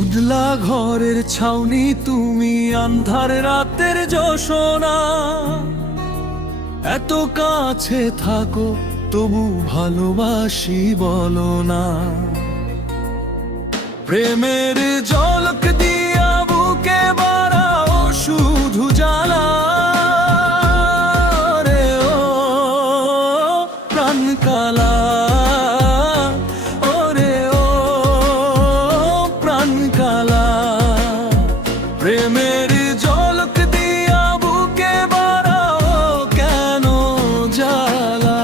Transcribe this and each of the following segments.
উদলা ঘরের ছাউনি তুমি, আন্ধার রাতের জোছনা। এত কাছে থাকো তবু ভালোবাসি বলো না। প্রেমের ঝলক দিয়া বুকে বাড়াও শুধু জ্বালা রে ও প্রাণ কালা। ওরে ও প্রাণ কালা, প্রেমের ঝলক দিয়া বুকে বাড়াও কেন জ্বালা।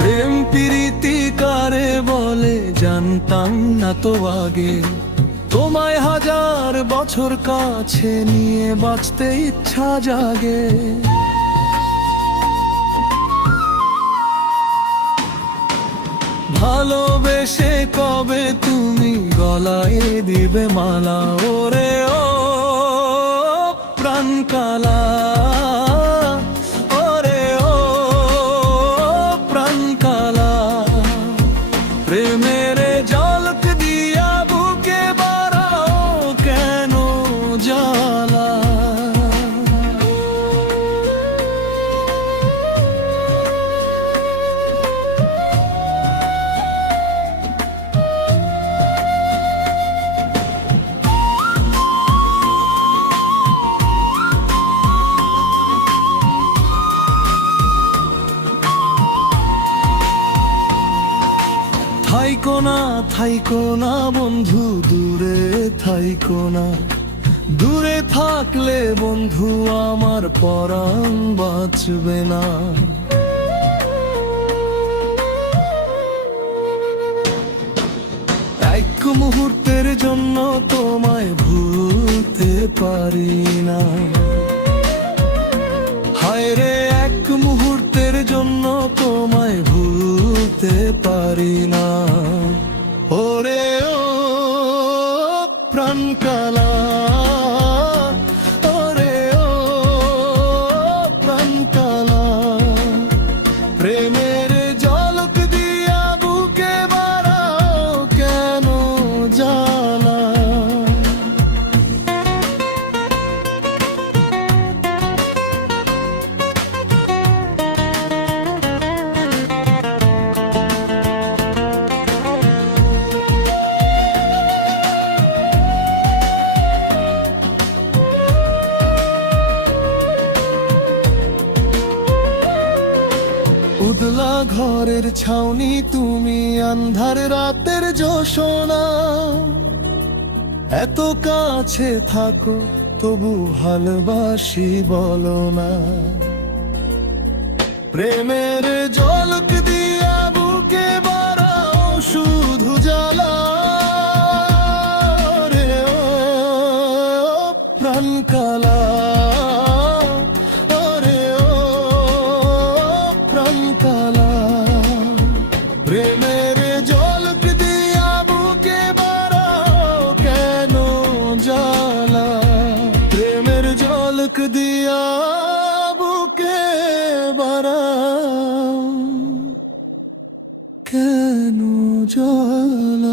প্রেম প্রীতি কারে বলে জানতাম না তো আগে। তোমায় হাজার বছর কাছে নিয়ে বাঁচতে ইচ্ছা জাগে। ভালোবেসে কবে তুমি গলায় দিবে মালা। ওরে ও প্রাণ কালা, ওরে ও প্রাণ কালা, প্রেমের ঝলক দিয়া বুকে বাড়াও কেন জ্বালা। থাইকো না থাইকো না বন্ধু, দূরে থাইকো না। দূরে থাকলে বন্ধু আমার পরাণ বাঁচবে না। এক মুহূর্তের জন্য তোমায় ভুলতে পারি না। হায় রে এক মুহূর্তের জন্য তোমায় ভুলতে পারি না। ওরে ও প্রাণ কালা, ওরে ও প্রাণ কালা, প্রেমের ঝলক দিয়া বুকে বাড়াও কেন জ্বালা। উদলা ঘরের ছাউনি তুমি, আন্ধার রাতের জোছনা। এত কাছে থাকো তবু ভালোবাসি বলো না। প্রেমের ঝলক দিয়া বুকে বাড়াও শুধু জ্বালা রে ও প্রাণ কালা। প্রেমের ঝলক দিয়া বুকে বাড়াও কেন জ্বালা। প্রেমের ঝলক দিয়া বুকে বাড়াও কেন জ্বালা।